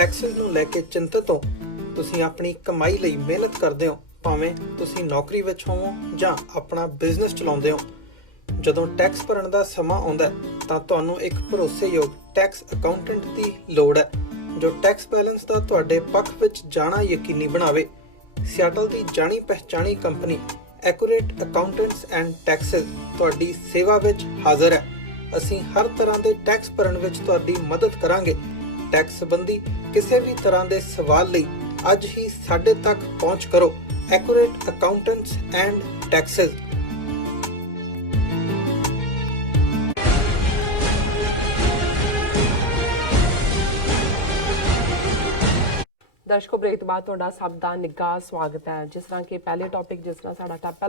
Texas ਨੂੰ ਲੈ ਕੇ ਚਿੰਤਤ ਹੋ। ਤੁਸੀਂ ਆਪਣੀ ਕਮਾਈ ਲਈ ਮਿਹਨਤ ਕਰਦੇ ਹੋ, ਭਾਵੇਂ ਤੁਸੀਂ ਨੌਕਰੀ ਵਿੱਚ ਹੋਵੋ ਜਾਂ ਆਪਣਾ ਬਿਜ਼ਨਸ ਚਲਾਉਂਦੇ ਹੋ। ਜਦੋਂ ਟੈਕਸ ਭਰਨ ਦਾ ਸਮਾਂ ਆਉਂਦਾ ਹੈ ਤਾਂ ਤੁਹਾਨੂੰ ਇੱਕ ਭਰੋਸੇਯੋਗ ਟੈਕਸ ਅਕਾਊਂਟੈਂਟ ਦੀ ਲੋੜ ਹੈ ਜੋ ਟੈਕਸ ਬੈਲੈਂਸ ਦਾ ਤੁਹਾਡੇ ਪੱਖ ਵਿੱਚ ਜਾਣਾ ਯਕੀਨੀ ਬਣਾਵੇ। ਸਿਆਟਲ ਦੀ ਜਾਣੀ ਪਛਾਣੀ company accurate accountants and taxes ਤੁਹਾਡੀ ਸੇਵਾ ਵਿੱਚ ਹਾਜ਼ਰ ਹੈ। ਅਸੀਂ ਹਰ ਤਰ੍ਹਾਂ ਦੇ ਟੈਕਸ ਭਰਨ ਵਿੱਚ ਤੁਹਾਡੀ ਮਦਦ ਕਰਾਂਗੇ। ਟੈਕਸ ਸੰਬੰਧੀ ਕਿਸੇ ਵੀ ਤਰ੍ਹਾਂ ਦੇ ਸਵਾਲ ਲਈ ਅੱਜ ਹੀ ਸਾਡੇ ਤੱਕ ਪਹੁੰਚ ਕਰੋ। Accurate accountants and taxes. ਦਰਸ਼ਕੋ, ਬ੍ਰੇਕ ਤੋਂ ਬਾਅਦ ਤੁਹਾਡਾ ਸਭ ਦਾ ਨਿੱਘਾ ਸਵਾਗਤ ਹੈ। ਜਿਸ ਤਰ੍ਹਾਂ ਕਿ ਪਹਿਲਾ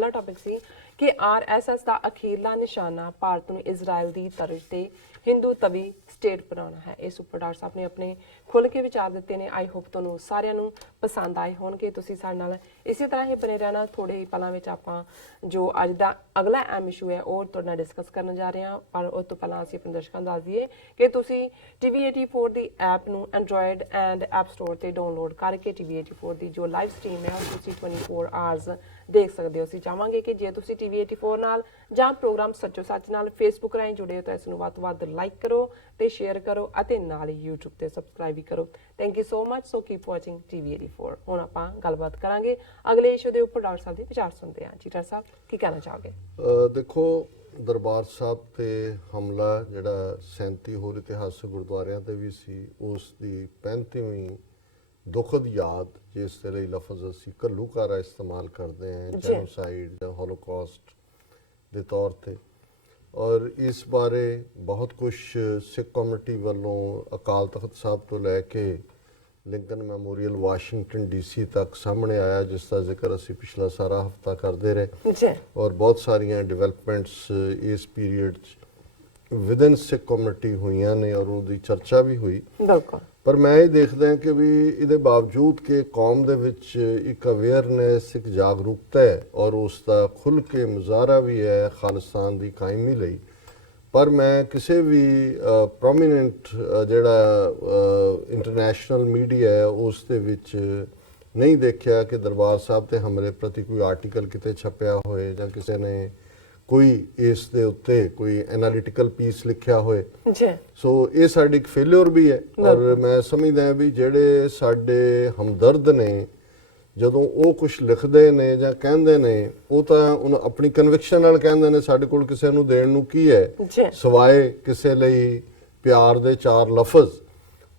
ਟੌਪਿਕ ਸੀ ਕਿ RSS ਦਾ ਅਖੀਰਲਾ ਨਿਸ਼ਾਨਾ ਭਾਰਤ ਨੂੰ ਇਜ਼ਰਾਈਲ ਦੀ ਤਰਜ਼ ਤੇ ਹਿੰਦੂ ਤਵੀ ਸਟੇਟ ਬਣਾਉਣਾ ਹੈ। ਇਸ ਉੱਪਰ ਡਾਕਟਰ ਸਾਹਿਬ ਨੇ ਆਪਣੇ ਖੁੱਲ੍ਹ ਕੇ ਵਿਚਾਰ ਦਿੱਤੇ ਨੇ। ਆਈ ਹੋਪ ਤੁਹਾਨੂੰ ਸਾਰਿਆਂ ਨੂੰ ਪਸੰਦ ਆਏ ਹੋਣਗੇ। ਤੁਸੀਂ ਸਾਡੇ ਨਾਲ ਇਸੇ ਤਰ੍ਹਾਂ ਹੀ ਬਣੇ ਰਹਿਣਾ। ਥੋੜੇ ਹੀ ਪਲਾਂ ਵਿੱਚ ਆਪਾਂ ਜੋ ਅੱਜ ਦਾ ਅਗਲਾ ਅਹਿਮ ਇਸ਼ੂ ਹੈ ਉਹ ਤੁਹਾਡੇ ਨਾਲ ਡਿਸਕਸ ਕਰਨ ਜਾ ਰਹੇ ਹਾਂ। ਪਰ ਉਸ ਤੋਂ ਪਹਿਲਾਂ ਅਸੀਂ ਆਪਣੇ ਦਰਸ਼ਕਾਂ ਨੂੰ ਦੱਸ ਦਈਏ ਕਿ ਤੁਸੀਂ TV84 ਦੀ ਐਪ ਨੂੰ ਐਂਡਰੋਇਡ ਐਂਡ ਐਪ ਸਟੋਰ ਤੇ ਡਾਊਨਲੋਡ ਕਰਕੇ TV84 ਦੀ ਜੋ ਲਾਈਵ ਸਟ੍ਰੀਮ ਹੈ ਉਹ ਤੁਸੀਂ 24 ਆਵਰਸ ਦੇਖ ਸਕਦੇ ਹੋ। ਅਸੀਂ ਚਾਹਾਂਗੇ ਕਿ ਜੇ ਤੁਸੀਂ TV84 ਨਾਲ ਜਾਂ ਪ੍ਰੋਗਰਾਮ ਸੱਚੋ ਸੱਚ ਨਾਲ ਫੇਸਬੁੱਕ ਰਾਹੀਂ ਜੁੜੇ ਹੋ ਤਾਂ ਇਸ ਨੂੰ ਵੱਧ ਤੋਂ ਵੱਧ ਲਾਈਕ ਕਰੋ ਤੇ ਸ਼ੇਅਰ ਕਰੋ ਅਤੇ ਨਾਲ ਹੀ YouTube ਤੇ ਸਬਸਕ੍ਰਾਈਬ ਵੀ ਕਰੋ। Thank you so much. So keep watching TV84। ਹੁਣ ਆਪਾਂ ਗੱਲਬਾਤ ਕਰਾਂਗੇ ਅਗਲੇ ਇਸ਼ੂ ਦੇ ਉੱਪਰ। ਡਾਕਟਰ ਸਾਹਿਬ ਦੇ ਵਿਚਾਰ ਸੁਣਦੇ ਹਾਂ। ਜੀ ਡਾਕਟਰ ਸਾਹਿਬ, ਕੀ ਕਹਿਣਾ ਚਾਹੋਗੇ? ਦੇਖੋ, ਦਰਬਾਰ ਸਾਹਿਬ ਤੇ ਹਮਲਾ ਜਿਹੜਾ 37 ਹੋਰ ਇਤਿਹਾਸਕ ਗੁਰਦੁਆਰਿਆਂ ਤੇ ਵੀ ਸੀ, ਉਸ ਦੀ 35ਵੀਂ ਦੁਖਦ ਯਾਦ, ਜਿਸ ਦੇ ਲਈ ਲਫ਼ਜ਼ ਅਸੀਂ ਘੱਲੂਘਾਰਾ ਇਸਤੇਮਾਲ ਕਰਦੇ ਹਾਂ, ਜੈਨੋਸਾਈਡ ਜਾਂ ਹੋਲੋਕੌਸਟ ਦੇ ਤੌਰ ਤੇ। ਔਰ ਇਸ ਬਾਰੇ ਬਹੁਤ ਕੁਝ ਸਿੱਖ ਕਮਿਊਨਿਟੀ ਵੱਲੋਂ ਅਕਾਲ ਤਖਤ ਸਾਹਿਬ ਤੋਂ ਲੈ ਕੇ ਲਿੰਕਨ ਮੈਮੋਰੀਅਲ ਵਾਸ਼ਿੰਗਟਨ DC ਤੱਕ ਸਾਹਮਣੇ ਆਇਆ, ਜਿਸ ਦਾ ਜ਼ਿਕਰ ਅਸੀਂ ਪਿਛਲਾ ਸਾਰਾ ਹਫਤਾ ਕਰਦੇ ਰਹੇ। ਔਰ ਬਹੁਤ ਸਾਰੀਆਂ ਡਿਵੈਲਪਮੈਂਟਸ ਇਸ ਪੀਰੀਅਡ 'ਚ ਵਿਦਨ ਸਿੱਖ ਕਮਿਊਨਿਟੀ ਹੋਈਆਂ ਨੇ ਔਰ ਉਹਦੀ ਚਰਚਾ ਵੀ ਹੋਈ। ਬਿਲਕੁਲ। ਪਰ ਮੈਂ ਇਹ ਦੇਖਦਾ ਕਿ ਵੀ ਇਹਦੇ ਬਾਵਜੂਦ ਕਿ ਕੌਮ ਦੇ ਵਿੱਚ ਇੱਕ ਅਵੇਅਰਨੈਸ, ਇੱਕ ਜਾਗਰੂਕਤਾ ਹੈ ਔਰ ਉਸ ਦਾ ਖੁੱਲ੍ਹ ਕੇ ਮੁਜ਼ਾਹਰਾ ਵੀ ਹੈ ਖਾਲਿਸਤਾਨ ਦੀ ਕਾਇਮੀ ਲਈ, ਪਰ ਮੈਂ ਕਿਸੇ ਵੀ ਪ੍ਰੋਮੀਨੈਂਟ ਜਿਹੜਾ ਇੰਟਰਨੈਸ਼ਨਲ ਮੀਡੀਆ ਹੈ ਉਸ ਦੇ ਵਿੱਚ ਨਹੀਂ ਦੇਖਿਆ ਕਿ ਦਰਬਾਰ ਸਾਹਿਬ ਤੇ ਹਮਲੇ ਪ੍ਰਤੀ ਕੋਈ ਆਰਟੀਕਲ ਕਿਤੇ ਛਪਿਆ ਹੋਏ ਜਾਂ ਕਿਸੇ ਨੇ ਕੋਈ ਇਸ ਦੇ ਉੱਤੇ ਕੋਈ ਐਨਾਲਿਟੀਕਲ ਪੀਸ ਲਿਖਿਆ ਹੋਏ। ਸੋ ਇਹ ਸਾਡੀ ਇੱਕ ਫੇਲਿਅਰ ਵੀ ਹੈ। ਔਰ ਮੈਂ ਸਮਝਦਾ ਵੀ ਜਿਹੜੇ ਸਾਡੇ ਹਮਦਰਦ ਨੇ ਜਦੋਂ ਉਹ ਕੁਝ ਲਿਖਦੇ ਨੇ ਜਾਂ ਕਹਿੰਦੇ ਨੇ, ਉਹ ਤਾਂ ਉਹ ਆਪਣੀ ਕਨਵਿਕਸ਼ਨ ਨਾਲ ਕਹਿੰਦੇ ਨੇ। ਸਾਡੇ ਕੋਲ ਕਿਸੇ ਨੂੰ ਦੇਣ ਨੂੰ ਕੀ ਹੈ ਸਿਵਾਏ ਕਿਸੇ ਲਈ ਪਿਆਰ ਦੇ 4 ਲਫ਼ਜ਼।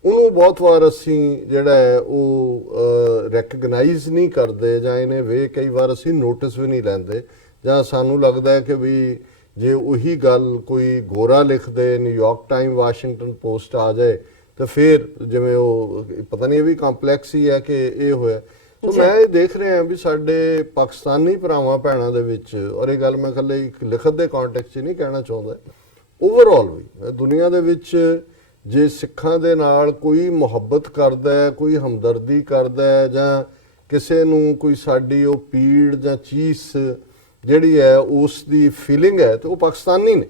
ਉਹਨੂੰ ਬਹੁਤ ਵਾਰ ਅਸੀਂ ਜਿਹੜਾ ਹੈ ਉਹ ਰੈਕਗਨਾਈਜ਼ ਨਹੀਂ ਕਰਦੇ ਜਾਂ ਇਹਨੇ ਕਈ ਵਾਰ ਅਸੀਂ ਨੋਟਿਸ ਵੀ ਨਹੀਂ ਲੈਂਦੇ, ਜਾਂ ਸਾਨੂੰ ਲੱਗਦਾ ਹੈ ਕਿ ਵੀ ਜੇ ਉਹੀ ਗੱਲ ਕੋਈ ਗੋਰਾ ਲਿਖਦੇ, ਨਿਊਯਾਰਕ ਟਾਈਮ, ਵਾਸ਼ਿੰਗਟਨ ਪੋਸਟ ਆ ਜਾਏ ਤਾਂ ਫਿਰ ਜਿਵੇਂ ਉਹ ਪਤਾ ਨਹੀਂ, ਇਹ ਵੀ ਕੰਪਲੈਕਸ ਹੀ ਹੈ ਕਿ ਇਹ ਹੋਇਆ। ਸੋ ਮੈਂ ਇਹ ਦੇਖ ਰਿਹਾ ਵੀ ਸਾਡੇ ਪਾਕਿਸਤਾਨੀ ਭਰਾਵਾਂ ਭੈਣਾਂ ਦੇ ਵਿੱਚ, ਔਰ ਇਹ ਗੱਲ ਮੈਂ ਇਕੱਲੇ ਇੱਕ ਲਿਖਤ ਦੇ ਕੰਟੈਕਸਟ 'ਚ ਨਹੀਂ ਕਹਿਣਾ ਚਾਹੁੰਦਾ, ਓਵਰਆਲ ਵੀ ਦੁਨੀਆ ਦੇ ਵਿੱਚ ਜੇ ਸਿੱਖਾਂ ਦੇ ਨਾਲ ਕੋਈ ਮੁਹੱਬਤ ਕਰਦਾ ਹੈ, ਕੋਈ ਹਮਦਰਦੀ ਕਰਦਾ ਹੈ, ਜਾਂ ਕਿਸੇ ਨੂੰ ਕੋਈ ਸਾਡੀ ਉਹ ਪੀੜ ਜਾਂ ਚੀਸ ਜਿਹੜੀ ਹੈ ਉਸ ਦੀ ਫੀਲਿੰਗ ਹੈ, ਤੇ ਉਹ ਪਾਕਿਸਤਾਨੀ ਨੇ।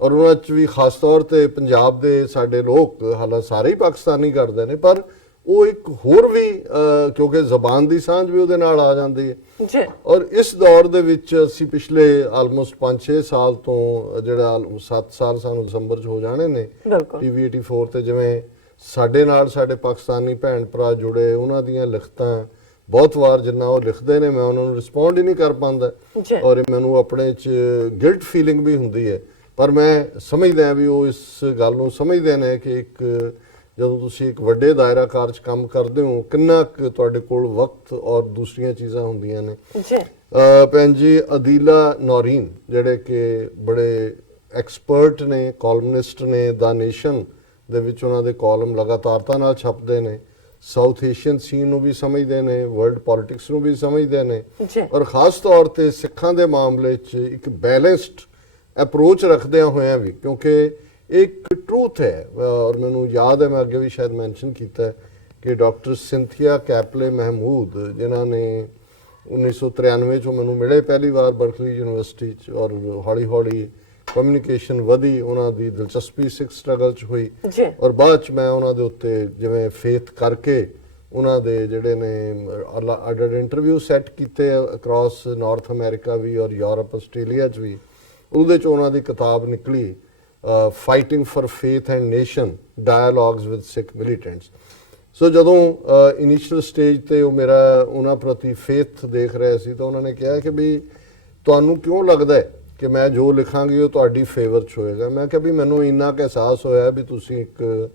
ਔਰ ਉਹਨਾਂ 'ਚ ਵੀ ਖਾਸ ਤੌਰ ਤੇ ਪੰਜਾਬ ਦੇ ਸਾਡੇ ਲੋਕ, ਹਾਲਾਂਕਿ ਸਾਰੇ ਹੀ ਪਾਕਿਸਤਾਨੀ ਕਰਦੇ ਨੇ, ਪਰ ਉਹ ਇੱਕ ਹੋਰ ਵੀ ਕਿਉਂਕਿ ਜ਼ਬਾਨ ਦੀ ਸਾਂਝ ਵੀ ਉਹਦੇ ਨਾਲ ਆ ਜਾਂਦੀ ਹੈ। ਔਰ ਇਸ ਦੌਰ ਦੇ ਵਿੱਚ ਅਸੀਂ ਪਿਛਲੇ ਆਲਮੋਸਟ 5-6 ਸਾਲ ਤੋਂ, ਜਿਹੜਾ 7 ਸਾਲ ਸਾਨੂੰ ਦਸੰਬਰ 'ਚ ਹੋ ਜਾਣੇ ਨੇ TV84 ਤੇ, ਜਿਵੇਂ ਸਾਡੇ ਨਾਲ ਸਾਡੇ ਪਾਕਿਸਤਾਨੀ ਭੈਣ ਭਰਾ ਜੁੜੇ, ਉਹਨਾਂ ਦੀਆਂ ਲਿਖਤਾਂ ਬਹੁਤ ਵਾਰ ਜਿੰਨਾ ਉਹ ਲਿਖਦੇ ਨੇ ਮੈਂ ਉਹਨਾਂ ਨੂੰ ਰਿਸਪੌਂਡ ਹੀ ਨਹੀਂ ਕਰ ਪਾਉਂਦਾ। ਔਰ ਮੈਨੂੰ ਆਪਣੇ 'ਚ ਗਿਲਟ ਫੀਲਿੰਗ ਵੀ ਹੁੰਦੀ ਹੈ। ਪਰ ਮੈਂ ਸਮਝਦਾ ਵੀ ਉਹ ਇਸ ਗੱਲ ਨੂੰ ਸਮਝਦੇ ਨੇ ਕਿ ਇੱਕ ਜਦੋਂ ਤੁਸੀਂ ਇੱਕ ਵੱਡੇ ਦਾਇਰਾਕਾਰ 'ਚ ਕੰਮ ਕਰਦੇ ਹੋ, ਕਿੰਨਾ ਕੁ ਤੁਹਾਡੇ ਕੋਲ ਵਕਤ ਔਰ ਦੂਸਰੀਆਂ ਚੀਜ਼ਾਂ ਹੁੰਦੀਆਂ ਨੇ। ਭੈਣ ਜੀ ਅਦੀਲਾ ਨੌਰੀਨ, ਜਿਹੜੇ ਕਿ ਬੜੇ ਐਕਸਪਰਟ ਨੇ, ਕਾਲਮਨਿਸਟ ਨੇ, ਦਾ ਨੇਸ਼ਨ ਦੇ ਵਿੱਚ ਉਹਨਾਂ ਦੇ ਕਾਲਮ ਲਗਾਤਾਰਤਾ ਨਾਲ ਛਪਦੇ ਨੇ, ਸਾਊਥ ਏਸ਼ੀਅਨ ਸੀਨ ਨੂੰ ਵੀ ਸਮਝਦੇ ਨੇ, ਵਰਲਡ ਪੋਲਿਟਿਕਸ ਨੂੰ ਵੀ ਸਮਝਦੇ ਨੇ, ਔਰ ਖਾਸ ਤੌਰ ਤੇ ਸਿੱਖਾਂ ਦੇ ਮਾਮਲੇ 'ਚ ਇੱਕ ਬੈਲੈਂਸਡ ਅਪਰੋਚ ਰੱਖਦਿਆਂ ਹੋਇਆਂ ਵੀ, ਕਿਉਂਕਿ ਇੱਕ ਟਰੂਥ ਹੈ। ਔਰ ਮੈਨੂੰ ਯਾਦ ਹੈ, ਮੈਂ ਅੱਗੇ ਵੀ ਸ਼ਾਇਦ ਮੈਂਸ਼ਨ ਕੀਤਾ ਕਿ ਡਾਕਟਰ ਸਿੰਥੀਆ ਕੈਪਲੇ ਮਹਿਮੂਦ, ਜਿਨ੍ਹਾਂ ਨੇ 1993 'ਚੋਂ ਮੈਨੂੰ ਮਿਲੇ ਪਹਿਲੀ ਵਾਰ ਬਰਕਲੀ ਯੂਨੀਵਰਸਿਟੀ 'ਚ, ਔਰ ਹੌਲੀ ਹੌਲੀ ਕਮਿਊਨੀਕੇਸ਼ਨ ਵਧੀ, ਉਹਨਾਂ ਦੀ ਦਿਲਚਸਪੀ ਸਿੱਖ ਸਟਰਗਲ 'ਚ ਹੋਈ ਜੀ ਔਰ ਬਾਅਦ 'ਚ ਮੈਂ ਉਹਨਾਂ ਦੇ ਉੱਤੇ ਜਿਵੇਂ ਫੇਥ ਕਰਕੇ ਉਹਨਾਂ ਦੇ ਜਿਹੜੇ ਨੇ ਅੱਡ ਇੰਟਰਵਿਊ ਸੈੱਟ ਕੀਤੇ ਅਕ੍ਰੋਸ ਨਾਰਥ ਅਮਰੀਕਾ ਵੀ ਔਰ ਯੂਰਪ ਆਸਟ੍ਰੇਲੀਆ 'ਚ ਵੀ। ਉਹਦੇ 'ਚ ਉਹਨਾਂ ਦੀ ਕਿਤਾਬ ਨਿਕਲੀ fighting for faith and nation dialogues with Sikh militants. So ਜਦੋਂ ਇਨੀਸ਼ੀਅਲ ਸਟੇਜ ਤੇ ਉਹ ਮੇਰਾ ਉਹਨਾਂ ਪ੍ਰਤੀ ਫੇਥ ਦੇਖ ਰਹੇ ਸੀ ਤਾਂ ਉਹਨਾਂ ਨੇ ਕਿਹਾ ਕਿ ਵੀ ਤੁਹਾਨੂੰ ਕਿਉਂ ਲੱਗਦਾ ਹੈ ਕਿ ਮੈਂ ਜੋ ਲਿਖਾਂਗੀ ਉਹ ਤੁਹਾਡੀ ਫੇਵਰ 'ਚ ਹੋਏਗਾ। ਮੈਂ ਕਿਹਾ ਵੀ ਮੈਨੂੰ ਇੰਨਾ ਕੁ ਅਹਿਸਾਸ ਹੋਇਆ ਵੀ ਤੁਸੀਂ ਇੱਕ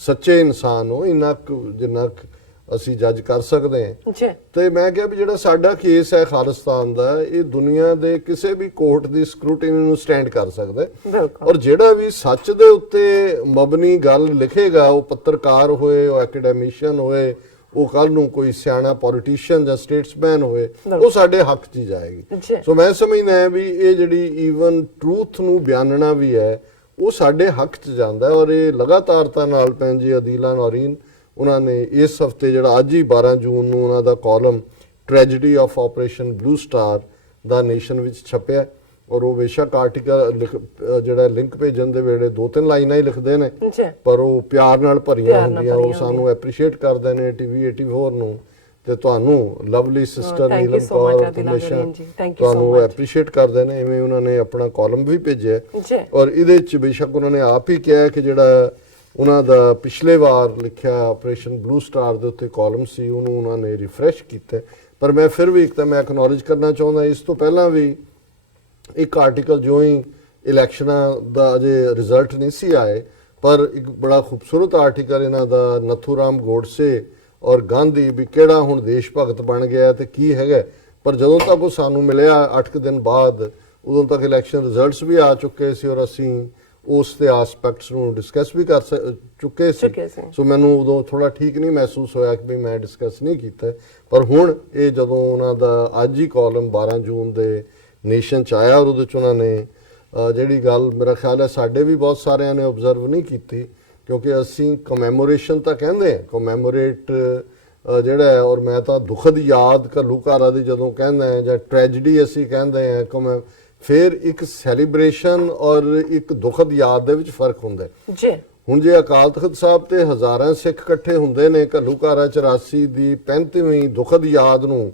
ਸੱਚੇ ਇਨਸਾਨ ਹੋ, ਇੰਨਾ ਕੁ ਜਿੰਨਾ ਕੁ ਅਸੀਂ ਜੱਜ ਕਰ ਸਕਦੇ ਹਾਂ। ਜੀ ਤੇ ਮੈਂ ਕਿਹਾ ਵੀ ਜਿਹੜਾ ਸਾਡਾ ਕੇਸ ਹੈ ਖਾਲਿਸਤਾਨ ਦਾ, ਇਹ ਦੁਨੀਆ ਦੇ ਕਿਸੇ ਵੀ ਕੋਰਟ ਦੀ ਸਕਰੂਟਿਨੀ ਨੂੰ ਸਟੈਂਡ ਕਰ ਸਕਦਾ ਹੈ। ਬਿਲਕੁਲ। ਔਰ ਜਿਹੜਾ ਵੀ ਸੱਚ ਦੇ ਉੱਤੇ ਮਬਨੀ ਗੱਲ ਲਿਖੇਗਾ, ਉਹ ਪੱਤਰਕਾਰ ਹੋਏ, ਉਹ ਐਕੈਡੈਮੀਸ਼ੀਅਨ ਹੋਏ, ਉਹ ਕੱਲ ਨੂੰ ਕੋਈ ਸਿਆਣਾ ਪੋਲੀਟੀਸ਼ੀਅਨ ਜਾਂ ਸਟੇਟਸਮੈਨ ਹੋਏ, ਉਹ ਸਾਡੇ ਹੱਕ 'ਚ ਹੀ ਜਾਏਗੀ। ਜੀ। ਸੋ ਮੈਂ ਸਮਝਦਾ ਹਾਂ ਵੀ ਇਹ ਜਿਹੜੀ ਈਵਨ ਟਰੂਥ ਨੂੰ ਬਿਆਨਣਾ ਵੀ ਹੈ, ਉਹ ਸਾਡੇ ਹੱਕ 'ਚ ਜਾਂਦਾ ਹੈ। ਔਰ ਇਹ ਲਗਾਤਾਰਤਾ ਨਾਲ ਭੈਣ ਜੀ ਅਦੀਲਾ ਨੌਰੀਨ ਉਹਨਾਂ ਨੇ ਇਸ ਹਫਤੇ ਜਿਹੜਾ ਅੱਜ ਹੀ 12 ਜੂਨ ਨੂੰ ਉਹਨਾਂ ਦਾ column tragedy of operation blue star ਦਾ ਨੇਸ਼ਨ ਵਿੱਚ ਛਪਿਆ ਔਰ ਉਹ ਬੇਸ਼ੱਕ ਆਰਟੀਕਲ ਜਿਹੜਾ ਲਿੰਕ ਭੇਜਣ ਦੇ ਵੇਲੇ 2-3 ਲਾਈਨਾਂ ਹੀ ਲਿਖਦੇ ਨੇ, ਜੀ ਪਰ ਉਹ ਪਿਆਰ ਨਾਲ ਭਰੀਆਂ ਹੁੰਦੀਆਂ। ਉਹ ਸਾਨੂੰ ਐਪਰੀਸ਼ੀਏਟ ਕਰਦੇ ਨੇ ਟੀਵੀ 84 ਨੂੰ ਤੇ ਤੁਹਾਨੂੰ lovely sister thank you Neelam so much, Kaur Adeela ਹਮੇਸ਼ਾ Naveen ji, thank you so ਤੁਹਾਨੂੰ much। ਐਪਰੀਸ਼ੀਏਟ ਕਰਦੇ ਨੇ। ਇਵੇਂ ਉਹਨਾਂ ਨੇ ਆਪਣਾ ਕਾਲਮ ਵੀ ਭੇਜਿਆ ਜੀ ਔਰ ਇਹਦੇ ਚ ਬੇਸ਼ੱਕ ਉਹਨਾਂ ਨੇ ਆਪ ਹੀ ਕਿਹਾ ਕਿ ਜਿਹੜਾ ਉਹਨਾਂ ਦਾ ਪਿਛਲੇ ਵਾਰ ਲਿਖਿਆ ਆਪਰੇਸ਼ਨ ਬਲੂ ਸਟਾਰ ਦੇ ਉੱਤੇ ਕਾਲਮ ਸੀ, ਉਹਨੂੰ ਉਹਨਾਂ ਨੇ ਰਿਫਰੈਸ਼ ਕੀਤਾ। ਪਰ ਮੈਂ ਫਿਰ ਵੀ ਇੱਕ ਤਾਂ ਮੈਂ ਐਕਨੋਲਜ ਕਰਨਾ ਚਾਹੁੰਦਾ, ਇਸ ਤੋਂ ਪਹਿਲਾਂ ਵੀ ਇੱਕ ਆਰਟੀਕਲ ਜੋ ਹੀ ਇਲੈਕਸ਼ਨਾਂ ਦਾ ਅਜੇ ਰਿਜ਼ਲਟ ਨਹੀਂ ਸੀ ਆਏ, ਪਰ ਇੱਕ ਬੜਾ ਖੂਬਸੂਰਤ ਆਰਟੀਕਲ ਇਹਨਾਂ ਦਾ ਨਥੂਰਾਮ ਗੋਡਸੇ ਔਰ ਗਾਂਧੀ ਵੀ ਕਿਹੜਾ ਹੁਣ ਦੇਸ਼ ਭਗਤ ਬਣ ਗਿਆ ਤੇ ਕੀ ਹੈਗਾ। ਪਰ ਜਦੋਂ ਤੱਕ ਉਹ ਸਾਨੂੰ ਮਿਲਿਆ 8 ਦਿਨ ਬਾਅਦ, ਉਦੋਂ ਤੱਕ ਇਲੈਕਸ਼ਨ ਰਿਜ਼ਲਟਸ ਵੀ ਆ ਚੁੱਕੇ ਸੀ ਔਰ ਅਸੀਂ ਉਸ ਦੇ ਆਸਪੈਕਟਸ ਨੂੰ ਡਿਸਕਸ ਵੀ ਕਰ ਚੁੱਕੇ ਸੀ। ਸੋ ਮੈਨੂੰ ਉਦੋਂ ਥੋੜਾ ਠੀਕ ਨਹੀਂ ਮਹਿਸੂਸ ਹੋਇਆ ਕਿ ਵੀ ਮੈਂ ਡਿਸਕਸ ਨਹੀਂ ਕੀਤਾ। ਪਰ ਹੁਣ ਇਹ ਜਦੋਂ ਉਹਨਾਂ ਦਾ ਅੱਜ ਹੀ ਕਾਲਮ 12 ਜੂਨ ਦੇ ਨੇਸ਼ਨ 'ਚ ਆਇਆ ਔਰ ਉਹਦੇ 'ਚ ਉਹਨਾਂ ਨੇ ਜਿਹੜੀ ਗੱਲ ਮੇਰਾ ਖਿਆਲ ਹੈ ਸਾਡੇ ਵੀ ਬਹੁਤ ਸਾਰਿਆਂ ਨੇ ਆਬਜ਼ਰਵ ਨਹੀਂ ਕੀਤੀ, ਕਿਉਂਕਿ ਅਸੀਂ ਕਮੈਮੋਰੇਸ਼ਨ ਤਾਂ ਕਹਿੰਦੇ ਹਾਂ, ਕਮੈਮੋਰੇਟ ਜਿਹੜਾ ਹੈ, ਔਰ ਮੈਂ ਤਾਂ ਦੁਖਦ ਯਾਦ ਘੱਲੂਘਾਰਾ ਦੀ ਜਦੋਂ ਕਹਿੰਦਾ ਹੈ ਜਾਂ ਟ੍ਰੈਜਡੀ ਅਸੀਂ ਕਹਿੰਦੇ ਹਾਂ, ਫਿਰ ਇੱਕ ਸੈਲੀਬ੍ਰੇਸ਼ਨ ਔਰ ਇੱਕ ਦੁਖਦ ਯਾਦ ਦੇ ਵਿੱਚ ਫਰਕ ਹੁੰਦਾ ਹੈ। ਜੀ ਹੁਣ ਜੇ ਅਕਾਲ ਤਖਤ ਸਾਹਿਬ ਤੇ ਹਜ਼ਾਰਾਂ ਸਿੱਖ ਇਕੱਠੇ ਹੁੰਦੇ ਨੇ ਘੱਲੂਘਾਰਾ 84 ਦੀ 35ਵੀਂ ਦੁਖਦ ਯਾਦ ਨੂੰ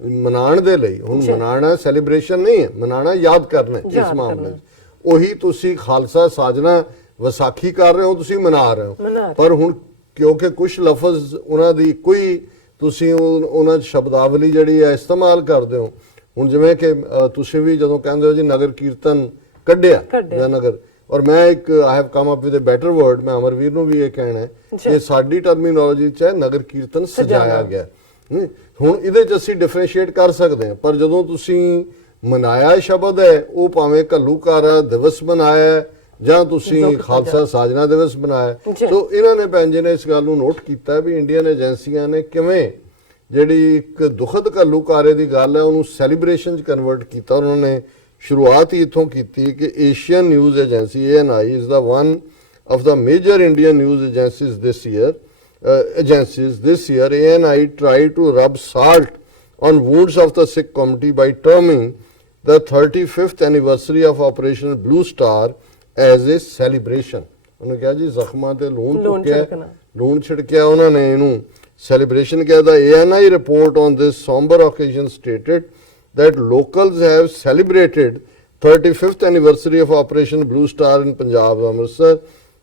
ਮਨਾਉਣ ਦੇ ਲਈ, ਹੁਣ ਮਨਾਉਣਾ ਸੈਲੀਬ੍ਰੇਸ਼ਨ ਨਹੀਂ ਹੈ, ਮਨਾਉਣਾ ਯਾਦ ਕਰਨਾ ਇਸ ਮਾਮਲੇ 'ਚ। ਉਹੀ ਤੁਸੀਂ ਖਾਲਸਾ ਸਾਜਨਾ ਵਿਸਾਖੀ ਕਰ ਰਹੇ ਹੋ, ਤੁਸੀਂ ਮਨਾ ਰਹੇ ਹੋ। ਪਰ ਹੁਣ ਕਿਉਂਕਿ ਕੁਝ ਲਫ਼ਜ਼ ਉਹਨਾਂ ਦੀ ਕੋਈ ਤੁਸੀਂ ਉਹਨਾਂ ਸ਼ਬਦਾਵਲੀ ਜਿਹੜੀ ਹੈ ਇਸਤੇਮਾਲ ਕਰਦੇ ਹੋ। ਹੁਣ ਜਿਵੇਂ ਕਿ ਤੁਸੀਂ ਵੀ ਜਦੋਂ ਕਹਿੰਦੇ ਹੋ ਜੀ ਨਗਰ ਕੀਰਤਨ ਕੱਢਿਆ ਜਾਂ ਨਗਰ, ਔਰ ਮੈਂ ਇੱਕ I have come up with a better word, ਮੈਂ ਅਮਰਵੀਰ ਨੂੰ ਵੀ ਇਹ ਕਹਿਣਾ ਹੈ ਕਿ ਸਾਡੀ ਟਰਮੀਨੋਲੋਜੀ 'ਚ ਹੈ ਨਗਰ ਕੀਰਤਨ ਸਜਾਇਆ ਗਿਆ। ਹੁਣ ਇਹਦੇ 'ਚ ਅਸੀਂ ਡਿਫਰੈਂਸ਼ੀਏਟ ਕਰ ਸਕਦੇ ਹਾਂ, ਪਰ ਜਦੋਂ ਤੁਸੀਂ ਮਨਾਇਆ ਸ਼ਬਦ ਹੈ, ਉਹ ਭਾਵੇਂ ਘੱਲੂਘਾਰਾ ਦਿਵਸ ਮਨਾਇਆ ਜਾਂ ਤੁਸੀਂ ਖਾਲਸਾ ਸਾਜਨਾ ਦਿਵਸ ਬਣਾਇਆ। ਸੋ ਇਹਨਾਂ ਨੇ ਭੈਣ ਜੀ ਨੇ ਇਸ ਗੱਲ ਨੂੰ ਨੋਟ ਕੀਤਾ ਵੀ ਇੰਡੀਅਨ ਏਜੰਸੀਆਂ ਨੇ ਕਿਵੇਂ ਜਿਹੜੀ ਇੱਕ ਦੁਖਦ ਘੱਲੂਘਾਰੇ ਦੀ ਗੱਲ ਹੈ ਉਹਨੂੰ ਸੈਲੀਬ੍ਰੇਸ਼ਨ 'ਚ ਕਨਵਰਟ ਕੀਤਾ। ਉਹਨਾਂ ਨੇ ਸ਼ੁਰੂਆਤ ਹੀ ਇੱਥੋਂ ਕੀਤੀ ਕਿ Asian news agency ANI is the one of the major Indian news agencies this year ANI tried to rub salt on wounds of the Sikh community by terming the 35th anniversary of Operation Blue Star as a celebration। ਉਹਨੇ ਕਿਹਾ ਜੀ ਜ਼ਖਮਾਂ ਤੇ ਲੂਣ ਛਿੜਕਿਆ ਉਹਨਾਂ ਨੇ ਇਹਨੂੰ celebration ਕਿਹਾ। The ANI report on this somber occasion stated that locals have celebrated 35th anniversary of Operation Blue Star in Punjab, Amritsar.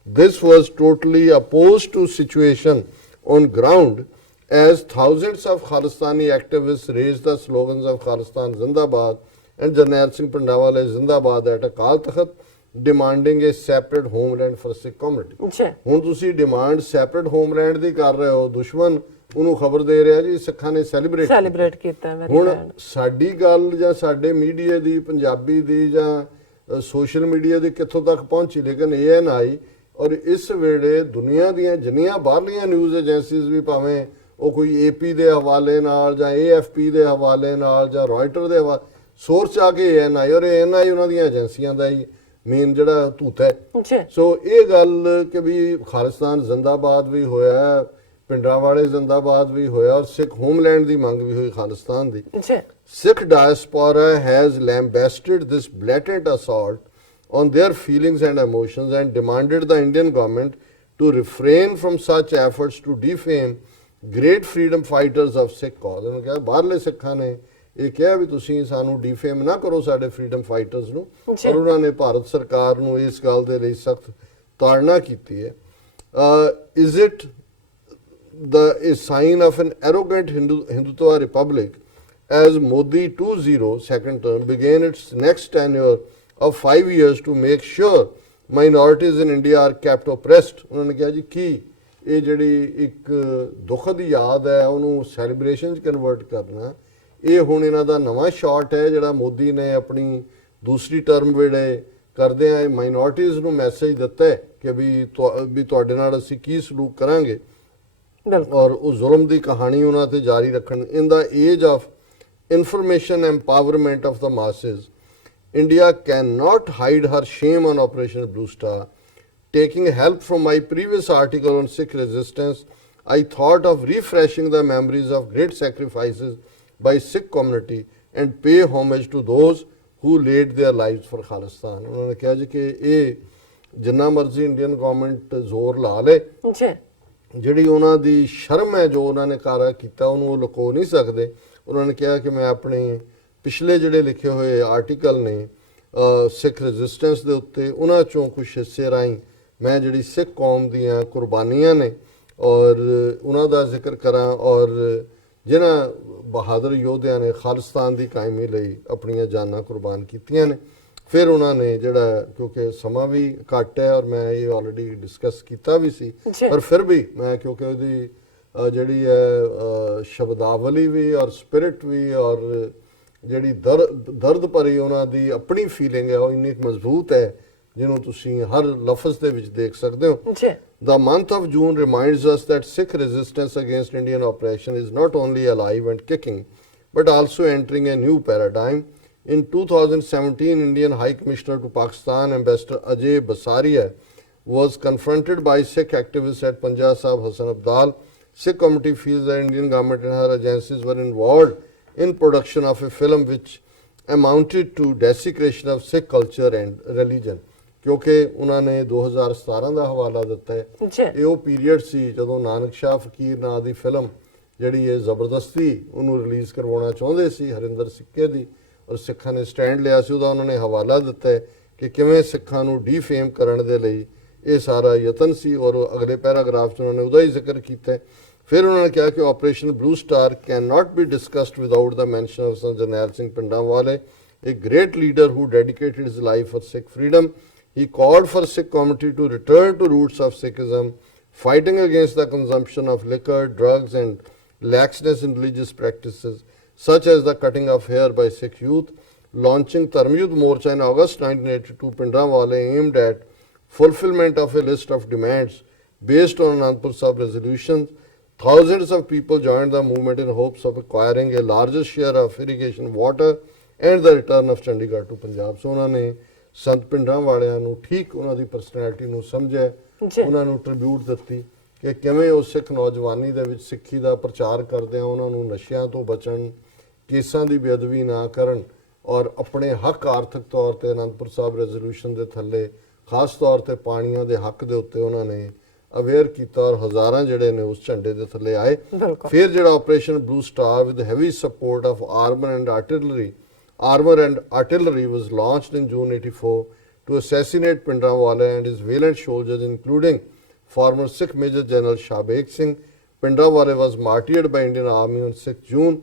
This was totally opposed to situation on ground as thousands of Khalistani activists raised the slogans of Khalistan Zindabad and Jarnail Singh Pandawale Zindabad at Akal Takht, demanding a separate homeland for Sikh community। ਹੁਣ ਤੁਸੀਂ demand separate homeland ਦੀ ਕਰ ਰਹੇ ਹੋ, ਦੁਸ਼ਮਣ ਉਹਨੂੰ ਖਬਰ ਦੇ ਰਿਹਾ ਜੀ ਸਿੱਖਾਂ ਨੇ ਸੈਲੀਬ੍ਰੇਟ ਕੀਤਾ। ਹੁਣ ਸਾਡੀ ਗੱਲ ਜਾਂ ਸਾਡੇ ਮੀਡੀਆ ਦੀ, ਪੰਜਾਬੀ ਦੀ ਜਾਂ ਸੋਸ਼ਲ ਮੀਡੀਆ ਦੀ ਕਿੱਥੋਂ ਤੱਕ ਪਹੁੰਚੀ, ਲੇਕਿਨ ANI ਔਰ ਇਸ ਵੇਲੇ ਦੁਨੀਆ ਦੀਆਂ ਜਿੰਨੀਆਂ ਬਾਹਰਲੀਆਂ ਨਿਊਜ਼ ਏਜੰਸੀਜ਼ ਵੀ, ਭਾਵੇਂ ਉਹ ਕੋਈ AP ਦੇ ਹਵਾਲੇ ਨਾਲ ਜਾਂ AFP ਦੇ ਹਵਾਲੇ ਨਾਲ ਜਾਂ ਰॉयटर ਦੇ ਹਵਾਲੇ, ਸੋਰਸ ਆ ਕੇ ANI, ਔਰ ANI ਉਹਨਾਂ ਦੀਆਂ ਏਜੰਸੀਆਂ ਦਾ ਹੀ ਮੇਨ ਜਿਹੜਾ ਧੂਤ ਹੈ। ਸੋ ਇਹ ਗੱਲ ਕਿ ਵੀ ਖਾਲਿਸਤਾਨ ਜ਼ਿੰਦਾਬਾਦ ਵੀ ਹੋਇਆ, ਪਿੰਡਾਂ ਵਾਲੇ ਜ਼ਿੰਦਾਬਾਦ ਵੀ ਹੋਇਆ ਔਰ ਸਿੱਖ ਹੋਮਲੈਂਡ ਦੀ ਮੰਗ ਵੀ ਹੋਈ ਖਾਲਿਸਤਾਨ ਦੀ। ਸਿੱਖ diaspora has lambasted this blatant assault on their feelings and emotions and demanded the Indian government to refrain from such efforts to defame great freedom fighters of Sikh cause। ਉਹਨਾਂ ਕਿਹਾ ਬਾਹਰਲੇ ਸਿੱਖਾਂ ਨੇ ਇਹ ਕਿਹਾ ਵੀ ਤੁਸੀਂ ਸਾਨੂੰ ਡੀਫੇਮ ਨਾ ਕਰੋ ਸਾਡੇ ਫਰੀडम ਫਾਈਟਰਸ ਨੂੰ, ਔਰ ਉਹਨਾਂ ਨੇ ਭਾਰਤ ਸਰਕਾਰ ਨੂੰ ਇਸ ਗੱਲ ਦੇ ਲਈ ਸਖਤ ਤਾੜਨਾ ਕੀਤੀ ਹੈ। Is it a sign of an arrogant Hindutva republic as Modi 2.0 second term began its next tenure of 5 years to make sure minorities in India are kept oppressed? ਉਹਨਾਂ ਨੇ ਕਿਹਾ ਜੀ ਕੀ ਇਹ ਜਿਹੜੀ ਇੱਕ ਦੁਖਦ ਯਾਦ ਹੈ ਉਹਨੂੰ ਸੈਲੀਬ੍ਰੇਸ਼ਨ 'ਚ ਕਨਵਰਟ ਕਰਨਾ, ਇਹ ਹੁਣ ਇਹਨਾਂ ਦਾ ਨਵਾਂ ਸ਼ਾਟ ਹੈ ਜਿਹੜਾ ਮੋਦੀ ਨੇ ਆਪਣੀ ਦੂਸਰੀ ਟਰਮ ਵੇਲੇ ਕਰਦੇ ਆ ਮਾਈਨੋਰਟੀਜ਼ ਨੂੰ ਮੈਸੇਜ ਦਿੱਤਾ ਹੈ ਕਿ ਵੀ ਤੁਹਾਡੇ ਨਾਲ ਅਸੀਂ ਕੀ ਸਲੂਕ ਕਰਾਂਗੇ, ਔਰ ਉਹ ਜ਼ੁਲਮ ਦੀ ਕਹਾਣੀ ਉਹਨਾਂ ਤੇ ਜਾਰੀ ਰੱਖਣ। In the age of information empowerment of the masses, India cannot hide her shame on Operation Blue Star. Taking help from my previous article on Sikh resistance, I thought of refreshing the memories of great sacrifices by Sikh community and pay homage to those who laid their lives for Khalistan। उन्होंने कहा जी कि ये जिन्ना मर्जी Indian government जोर ला ले, ਜਿਹੜੀ ਉਹਨਾਂ ਦੀ ਸ਼ਰਮ ਹੈ ਜੋ ਉਹਨਾਂ ਨੇ ਕਾਰਾ ਕੀਤਾ ਉਹਨੂੰ ਉਹ ਲੁਕੋ ਨਹੀਂ ਸਕਦੇ। ਉਹਨਾਂ ਨੇ ਕਿਹਾ ਕਿ ਮੈਂ ਆਪਣੇ ਪਿਛਲੇ ਜਿਹੜੇ ਲਿਖੇ ਹੋਏ ਆਰਟੀਕਲ ਨੇ ਸਿੱਖ ਰੈਜ਼ਿਸਟੈਂਸ ਦੇ ਉੱਤੇ, ਉਹਨਾਂ ਚੋਂ ਕੁਝ ਹਿੱਸੇ ਰਾਹੀਂ ਮੈਂ ਜਿਹੜੀ ਸਿੱਖ ਕੌਮ ਦੀਆਂ ਕੁਰਬਾਨੀਆਂ ਨੇ ਔਰ ਉਹਨਾਂ ਦਾ ਜ਼ਿਕਰ ਕਰਾਂ, ਔਰ ਜਿਨ੍ਹਾਂ ਬਹਾਦਰ ਯੋਧਿਆਂ ਨੇ ਖਾਲਿਸਤਾਨ ਦੀ ਕਾਇਮੀ ਲਈ ਆਪਣੀਆਂ ਜਾਨਾਂ ਕੁਰਬਾਨ ਕੀਤੀਆਂ ਨੇ। ਫਿਰ ਉਹਨਾਂ ਨੇ ਜਿਹੜਾ, ਕਿਉਂਕਿ ਸਮਾਂ ਵੀ ਘੱਟ ਹੈ ਔਰ ਮੈਂ ਇਹ ਆਲਰੇਡੀ ਡਿਸਕਸ ਕੀਤਾ ਵੀ ਸੀ, ਪਰ ਫਿਰ ਵੀ ਮੈਂ ਕਿਉਂਕਿ ਉਹਦੀ ਜਿਹੜੀ ਹੈ ਸ਼ਬਦਾਵਲੀ ਵੀ ਔਰ ਸਪਿਰਿਟ ਵੀ ਔਰ ਜਿਹੜੀ ਦਰਦ ਭਰੀ ਉਹਨਾਂ ਦੀ ਆਪਣੀ ਫੀਲਿੰਗ ਹੈ ਉਹ ਇੰਨੀ ਮਜ਼ਬੂਤ ਹੈ ਜਿਹਨੂੰ ਤੁਸੀਂ ਹਰ ਲਫ਼ਜ਼ ਦੇ ਵਿੱਚ ਦੇਖ ਸਕਦੇ ਹੋ। The month of June reminds us that Sikh resistance against Indian oppression is not only alive and kicking, but also entering a new paradigm. In 2017, Indian High Commissioner to Pakistan, Ambassador Ajay Basaria, was confronted by Sikh activists at Punjab Sahib Hassan Abdal. Sikh committee feels that Indian government and her agencies were involved in production of a film which amounted to desecration of Sikh culture and religion। ਕਿਉਂਕਿ ਉਹਨਾਂ ਨੇ 2017 ਦਾ ਹਵਾਲਾ ਦਿੱਤਾ ਹੈ, ਇਹ ਉਹ period ਸੀ ਜਦੋਂ ਨਾਨਕ ਸ਼ਾਹ ਫਕੀਰ ਨਾਂ ਦੀ ਫਿਲਮ ਜਿਹੜੀ ਇਹ ਜ਼ਬਰਦਸਤੀ ਉਹਨੂੰ ਰਿਲੀਜ਼ ਕਰਵਾਉਣਾ ਚਾਹੁੰਦੇ ਸੀ ਹਰਿੰਦਰ ਸਿੱਕੇ ਦੀ, ਔਰ ਸਿੱਖਾਂ ਨੇ ਸਟੈਂਡ ਲਿਆ ਸੀ। ਉਹਦਾ ਉਹਨਾਂ ਨੇ ਹਵਾਲਾ ਦਿੱਤਾ ਹੈ ਕਿ ਕਿਵੇਂ ਸਿੱਖਾਂ ਨੂੰ ਡੀਫੇਮ ਕਰਨ ਦੇ ਲਈ ਇਹ ਸਾਰਾ ਯਤਨ ਸੀ, ਔਰ ਅਗਲੇ ਪੈਰਾਗ੍ਰਾਫ 'ਚ ਉਹਨਾਂ ਨੇ ਉਹਦਾ ਹੀ ਜ਼ਿਕਰ ਕੀਤਾ ਹੈ। ਫਿਰ ਉਹਨਾਂ ਨੇ ਕਿਹਾ ਕਿ operation blue star can not be discussed without the mention of Sant Jarnail Singh ਪਿੰਡਾਂਵਾਲੇ, a great leader who dedicated his life for Sikh freedom. He called for Sikh community to return to roots of Sikhism, fighting against the consumption of liquor, drugs and laxness in religious practices, such as the cutting of hair by Sikh youth. Launching Dharmyudh Morcha in August 1982, Pindranwale aimed at fulfillment of a list of demands based on Anandpur Sahib resolutions. Thousands of people joined the movement in hopes of acquiring a larger share of irrigation water and the return of Chandigarh to Punjab. So ਉਹਨਾਂ ਨੇ ਸੰਤ ਪਿੰਡਾਂ ਵਾਲਿਆਂ ਨੂੰ ਠੀਕ ਉਹਨਾਂ ਦੀ personality ਨੂੰ ਸਮਝਿਆ, ਉਹਨਾਂ ਨੂੰ ਟ੍ਰਿਬਿਊਟ ਦਿੱਤੀ ਕਿ ਕਿਵੇਂ ਉਹ ਸਿੱਖ ਨੌਜਵਾਨੀ ਦੇ ਵਿੱਚ ਸਿੱਖੀ ਦਾ ਪ੍ਰਚਾਰ ਕਰਦੇ ਆ, ਉਹਨਾਂ ਨੂੰ ਨਸ਼ਿਆਂ ਤੋਂ ਬਚਣ, ਕੇਸਾਂ ਦੀ ਬੇਅਦਬੀ ਨਾ ਕਰਨ, ਔਰ ਆਪਣੇ ਹੱਕ ਆਰਥਿਕ ਤੌਰ ਤੇ ਅਨੰਦਪੁਰ ਸਾਹਿਬ ਰੈਜ਼ੋਲੂਸ਼ਨ ਦੇ ਥੱਲੇ ਖਾਸ ਤੌਰ ਤੇ ਪਾਣੀਆਂ ਦੇ ਹੱਕ ਦੇ ਉੱਤੇ ਉਹਨਾਂ ਨੇ ਅਵੇਅਰ ਕੀਤਾ, ਔਰ ਹਜ਼ਾਰਾਂ ਜਿਹੜੇ ਨੇ ਉਸ ਝੰਡੇ ਦੇ ਥੱਲੇ ਆਏ। ਫਿਰ ਜਿਹੜਾ operation blue star with heavy support of Armour and artillery was launched in June 84 to assassinate Pindranwale and his valiant soldiers, including former Sikh Major General Shabek Singh. Pindranwale was martyred by Indian Army on 6 June,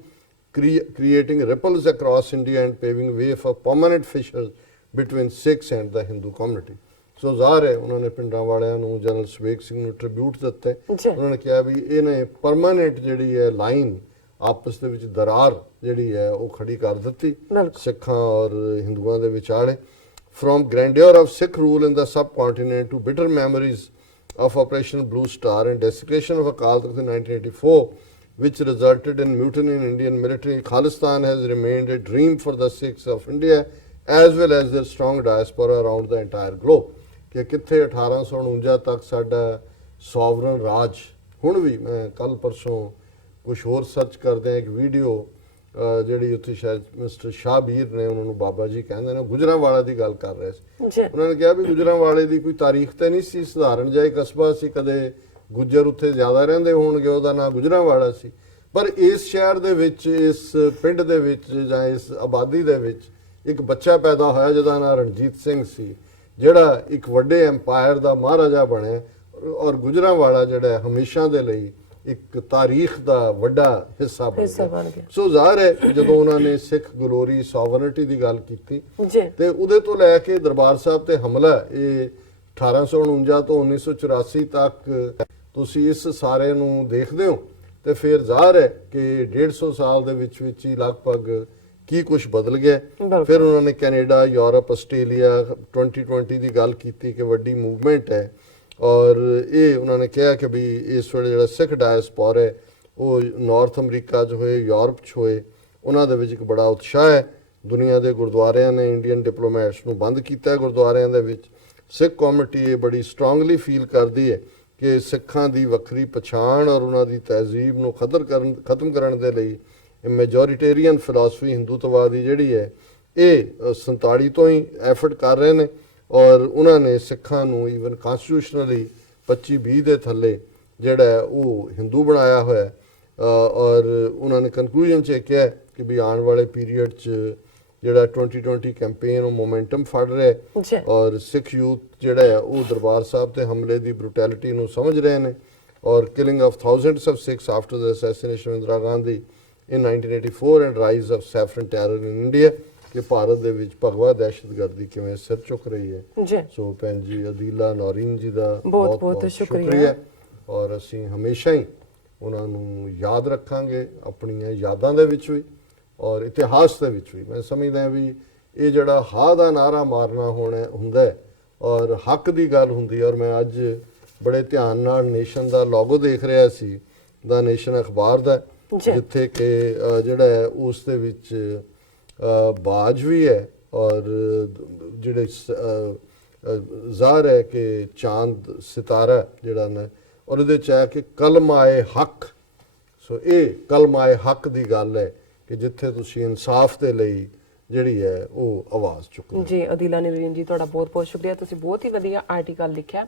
creating ripples across India and paving way for permanent fissures between Sikhs and the Hindu community. ਸੋ ਜ਼ਾਹਰ ਹੈ ਉਹਨਾਂ ਨੇ ਪਿੰਡਾਂ ਵਾਲਿਆਂ ਨੂੰ, general ਸ਼ਵੇਕ Singh ਨੂੰ tribute ਦਿੱਤਾ। ਉਹਨਾਂ ਨੇ ਕਿਹਾ ਵੀ ਇਹਨੇ ਪਰਮਾਨੈਂਟ ਜਿਹੜੀ ਹੈ ਲਾਈਨ ਆਪਸ ਦੇ ਵਿੱਚ ਦਰਾਰ ਜਿਹੜੀ ਹੈ ਉਹ ਖੜੀ ਕਰ ਦਿੱਤੀ ਸਿੱਖਾਂ ਔਰ ਹਿੰਦੂਆਂ ਦੇ ਵਿਚਾਲੇ। From grandeur of Sikh rule in the subcontinent to bitter memories of operation blue star and desecration of Akal Takht in 1984 which resulted in mutiny in Indian military, Khalistan has remained a dream for the Sikhs of India as well as their strong diaspora around the entire globe। ਕਿ ਕਿੱਥੇ 1849 ਤੱਕ ਸਾਡਾ sovereign ਰਾਜ ਹੁਣ ਵੀ, ਮੈਂ ਕੱਲ ਪਰਸੋਂ ਕੁਛ ਹੋਰ ਸਰਚ ਕਰਦੇ ਹਾਂ, ਇੱਕ ਵੀਡੀਓ ਜਿਹੜੀ ਉੱਥੇ ਸ਼ਾਇਦ ਮਿਸਟਰ ਸ਼ਾਹਬੀਰ ਨੇ ਉਹਨਾਂ ਨੂੰ ਬਾਬਾ ਜੀ ਕਹਿੰਦੇ ਨੇ, ਗੁਜਰਾਂਵਾਲਾ ਦੀ ਗੱਲ ਕਰ ਰਹੇ ਸੀ। ਜੀ ਉਹਨਾਂ ਨੇ ਕਿਹਾ ਵੀ ਗੁਜਰਾਂਵਾਲੇ ਦੀ ਕੋਈ ਤਾਰੀਖ ਤਾਂ ਨਹੀਂ ਸੀ, ਸਧਾਰਨ ਜਿਹਾ ਕਸਬਾ ਸੀ, ਕਦੇ ਗੁੱਜਰ ਉੱਥੇ ਜ਼ਿਆਦਾ ਰਹਿੰਦੇ ਹੋਣਗੇ, ਉਹਦਾ ਨਾਂ ਗੁਜਰਾਂਵਾਲਾ ਸੀ। ਪਰ ਇਸ ਸ਼ਹਿਰ ਦੇ ਵਿੱਚ, ਇਸ ਪਿੰਡ ਦੇ ਵਿੱਚ ਜਾਂ ਇਸ ਆਬਾਦੀ ਦੇ ਵਿੱਚ ਇੱਕ ਬੱਚਾ ਪੈਦਾ ਹੋਇਆ ਜਿਹਦਾ ਨਾਂ ਰਣਜੀਤ ਸਿੰਘ ਸੀ, ਜਿਹੜਾ ਇੱਕ ਵੱਡੇ ਐਮਪਾਇਰ ਦਾ ਮਹਾਰਾਜਾ ਬਣਿਆ। ਔਰ ਗੁਜਰਾਂਵਾਲਾ ਜਿਹੜਾ ਹੈ ਹਮੇਸ਼ਾ ਦੇ ਲਈ ਇੱਕ ਤਾਰੀਖ ਦਾ ਵੱਡਾ ਹਿੱਸਾ ਬਣ ਗਿਆ। ਸੋ ਜ਼ਾਹਰ ਹੈ ਜਦੋਂ ਉਹਨਾਂ ਨੇ ਸਿੱਖ ਗਲੋਰੀ ਸੋਵਰਨਿਟੀ ਦੀ ਗੱਲ ਕੀਤੀ ਤੇ ਉਹਦੇ ਤੋਂ ਲੈ ਕੇ ਦਰਬਾਰ ਸਾਹਿਬ ਤੇ ਹਮਲਾ, ਇਹ 1849 ਤੋਂ 1984 ਤੱਕ ਤੁਸੀਂ ਇਸ ਸਾਰੇ ਨੂੰ ਦੇਖਦੇ ਹੋ ਤੇ ਫਿਰ ਜ਼ਾਹਰ ਹੈ ਕਿ 150 ਸਾਲ ਦੇ ਵਿੱਚ ਹੀ ਲਗਭਗ ਕੀ ਕੁਝ ਬਦਲ ਗਿਆ। ਫਿਰ ਉਹਨਾਂ ਨੇ ਕੈਨੇਡਾ, ਯੂਰਪ, ਆਸਟ੍ਰੇਲੀਆ 2020 ਦੀ ਗੱਲ ਕੀਤੀ ਕਿ ਵੱਡੀ ਮੂਵਮੈਂਟ ਹੈ। ਔਰ ਇਹ ਉਹਨਾਂ ਨੇ ਕਿਹਾ ਕਿ ਵੀ ਇਸ ਵੇਲੇ ਜਿਹੜਾ ਸਿੱਖ ਡਾਇਸਪੋਰਾ ਹੈ ਉਹ ਨਾਰਥ ਅਮਰੀਕਾ 'ਚ ਹੋਏ, ਯੂਰਪ 'ਚ ਹੋਏ, ਉਹਨਾਂ ਦੇ ਵਿੱਚ ਇੱਕ ਬੜਾ ਉਤਸ਼ਾਹ ਹੈ। ਦੁਨੀਆ ਦੇ ਗੁਰਦੁਆਰਿਆਂ ਨੇ ਇੰਡੀਅਨ ਡਿਪਲੋਮੈਟਸ ਨੂੰ ਬੰਦ ਕੀਤਾ ਹੈ ਗੁਰਦੁਆਰਿਆਂ ਦੇ ਵਿੱਚ। ਸਿੱਖ ਕਮਿਊਨਿਟੀ ਇਹ ਬੜੀ ਸਟਰੋਂਗਲੀ ਫੀਲ ਕਰਦੀ ਹੈ ਕਿ ਸਿੱਖਾਂ ਦੀ ਵੱਖਰੀ ਪਛਾਣ ਔਰ ਉਹਨਾਂ ਦੀ ਤਹਿਜ਼ੀਬ ਨੂੰ ਖਤਮ ਕਰਨ ਦੇ ਲਈ ਮੈਜੋਰਿਟੇਰੀਅਨ ਫਿਲਾਸਫੀ ਹਿੰਦੂਤਵਾਦੀ ਜਿਹੜੀ ਹੈ ਇਹ 47 ਤੋਂ ਹੀ ਐਫਰਟ ਕਰ ਰਹੇ ਨੇ। ਔਰ ਉਹਨਾਂ ਨੇ ਸਿੱਖਾਂ ਨੂੰ ਈਵਨ ਕਨਸਟੀਟਿਊਸ਼ਨਲੀ 25-20 ਦੇ ਥੱਲੇ ਜਿਹੜਾ ਉਹ ਹਿੰਦੂ ਬਣਾਇਆ ਹੋਇਆ। ਔਰ ਉਹਨਾਂ ਨੇ ਕਨਕਲੂਜਨ 'ਚ ਕਿਹਾ ਕਿ ਵੀ ਆਉਣ ਵਾਲੇ ਪੀਰੀਅਡ 'ਚ ਜਿਹੜਾ 2020 ਕੈਂਪੇਨ ਉਹ ਮੋਮੈਂਟਮ ਫੜ ਰਿਹਾ ਹੈ। ਔਰ ਸਿੱਖ ਯੂਥ ਜਿਹੜਾ ਹੈ ਉਹ ਦਰਬਾਰ ਸਾਹਿਬ ਤੇ ਹਮਲੇ ਦੀ ਬਰੂਟੈਲਿਟੀ ਨੂੰ ਸਮਝ ਰਹੇ ਨੇ। ਔਰ killing of thousands of Sikhs after the assassination of Indira Gandhi in 1984 and rise of saffron terror in India, ਕਿ ਭਾਰਤ ਦੇ ਵਿੱਚ ਭਗਵਾ ਦਹਿਸ਼ਤਗਰਦੀ ਕਿਵੇਂ ਸਿਰ ਚੁੱਕ ਰਹੀ ਹੈ। ਸੋ ਭੈਣ ਜੀ ਅਦੀਲਾ ਨੌਰੀਨ ਜੀ ਦਾ ਬਹੁਤ ਬਹੁਤ ਸ਼ੁਕਰੀਆ। ਔਰ ਅਸੀਂ ਹਮੇਸ਼ਾ ਹੀ ਉਹਨਾਂ ਨੂੰ ਯਾਦ ਰੱਖਾਂਗੇ, ਆਪਣੀਆਂ ਯਾਦਾਂ ਦੇ ਵਿੱਚ ਵੀ ਔਰ ਇਤਿਹਾਸ ਦੇ ਵਿੱਚ ਵੀ। ਮੈਂ ਸਮਝਦਾ ਵੀ ਇਹ ਜਿਹੜਾ ਹਾ ਦਾ ਨਾਰਾ ਮਾਰਨਾ ਹੁੰਦਾ ਹੈ ਔਰ ਹੱਕ ਦੀ ਗੱਲ ਹੁੰਦੀ ਹੈ। ਔਰ ਮੈਂ ਅੱਜ ਬੜੇ ਧਿਆਨ ਨਾਲ ਨੇਸ਼ਨ ਦਾ ਲੋਗੋ ਦੇਖ ਰਿਹਾ ਸੀ, ਦਾ ਨੇਸ਼ਨ ਅਖਬਾਰ ਦਾ, ਜਿੱਥੇ ਕਿ ਜਿਹੜਾ ਹੈ ਉਸ ਦੇ ਵਿੱਚ ਬਾਜ ਵੀ ਹੈ ਔਰ ਜਿਹੜੇ ਜ਼ਾਹਰ ਹੈ ਕਿ ਚਾਂਦ ਸਿਤਾਰਾ ਜਿਹੜਾ ਨਾ, ਔਰ ਇਹਦੇ 'ਚ ਹੈ ਕਿ ਕਲਮਾਏ ਹੱਕ। ਸੋ ਇਹ ਕਲਮਾਏ ਹੱਕ ਦੀ ਗੱਲ ਹੈ ਕਿ ਜਿੱਥੇ ਤੁਸੀਂ ਇਨਸਾਫ ਦੇ ਲਈ ਜਿਹੜੀ ਹੈ ਉਹ ਆਵਾਜ਼ ਚੁੱਕੋ। ਜੀ ਅਦੀਲਾ ਨੌਰੀਨ ਜੀ ਤੁਹਾਡਾ ਬਹੁਤ ਬਹੁਤ ਸ਼ੁਕਰੀਆ, ਤੁਸੀਂ ਬਹੁਤ ਹੀ ਵਧੀਆ ਆਰਟੀਕਲ ਲਿਖਿਆ।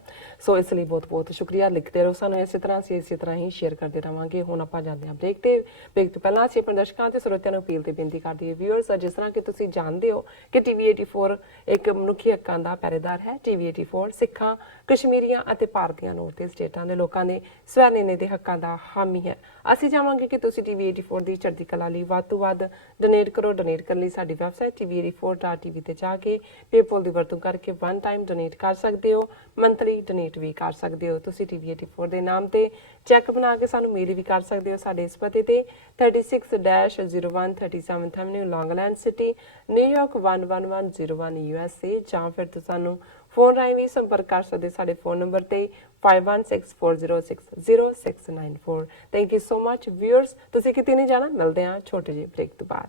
ਸੋ ਇਸ ਲਈ ਬਹੁਤ ਬਹੁਤ ਸ਼ੁਕਰੀਆ। ਲਿਖਦੇ ਰਹੋ ਸਾਨੂੰ ਇਸੇ ਤਰ੍ਹਾਂ, ਅਸੀਂ ਇਸੇ ਤਰ੍ਹਾਂ ਹੀ ਸ਼ੇਅਰ ਕਰਦੇ ਰਵਾਂਗੇ। ਹੁਣ ਆਪਾਂ ਜਾਂਦੇ ਹਾਂ ਬ੍ਰੇਕ ਤੇ। ਬ੍ਰੇਕ ਤੋਂ ਪਹਿਲਾਂ ਅਸੀਂ ਆਪਣੇ ਦਰਸ਼ਕਾਂ ਤੇ ਸਰੋਤਿਆਂ ਨੂੰ ਅਪੀਲ ਤੇ ਬੇਨਤੀ ਕਰਦੇ ਹਾਂ ਵਿਊਅਰਸ, ਜਿਸ ਤਰ੍ਹਾਂ ਕਿ ਤੁਸੀਂ ਜਾਣਦੇ ਹੋ ਕਿ ਟੀਵੀ 84 ਇੱਕ ਮਨੁੱਖੀ ਹੱਕਾਂ ਦਾ ਪਹਿਰੇਦਾਰ ਹੈ। ਟੀਵੀ 84 ਸਿੱਖਾਂ, ਕਸ਼ਮੀਰੀਆਂ ਅਤੇ ਭਾਰਤੀਆਂ ਨੂੰ ਤੇ ਸਟੇਟਾਂ ਦੇ ਲੋਕਾਂ ਦੇ ਸਵੈ-ਨਿਰਣੇ ਦੇ ਹੱਕਾਂ ਦਾ ਹਾਮੀ ਹੈ। ਅਸੀਂ ਚਾਹਾਂਗੇ ਕਿ ਤੁਸੀਂ ਟੀਵੀ 84 ਦੀ ਚੜ੍ਹਦੀ ਕਲਾ ਲਈ ਵੱਧ ਤੋਂ ਵੱਧ ਡੋਨੇਟ ਕਰੋ। ਡੋਨੇਟ ਕਰਨ ਲਈ ਸਾਡੀ ਵੈਬਸਾਈਟ tv84.tv ਤੇ ਜਾ ਕੇ ਪੇਪਲ ਦੀ ਵਰਤੋਂ ਕਰਕੇ ਵਨ ਟਾਈਮ ਡੋਨੇਟ ਕਰ ਸਕਦੇ ਹੋ, ਮੰਥਲੀ ਡੋਨੇਟ ਵੀ ਕਰ ਸਕਦੇ ਹੋ। ਤੁਸੀਂ ਟੀਵੀ 84 ਦੇ ਨਾਮ ਤੇ ਚੈੱਕ ਬਣਾ ਕੇ ਸਾਨੂੰ ਮੇਲ ਵੀ ਕਰ ਸਕਦੇ ਹੋ ਸਾਡੇ ਇਸ ਪਤੇ ਤੇ 36-01 37th Avenue, Long Island city, New York 11101 USA, ਜਾਂ ਫਿਰ ਤੁਸੀਂ ਸਾਨੂੰ ਫੋਨ ਰਾਹੀਂ ਵੀ ਸੰਪਰਕ ਕਰ ਸਕਦੇ ਸਾਡੇ ਫੋਨ ਨੰਬਰ ਤੇ 5164060694। Thank you so much viewers. ਤੁਸੀਂ ਕਿਤੇ ਨਹੀਂ ਜਾਣਾ, ਮਿਲਦੇ ਹਾਂ ਛੋਟੇ ਜਿਹੇ ਬ੍ਰੇਕ ਤੋਂ ਬਾਅਦ।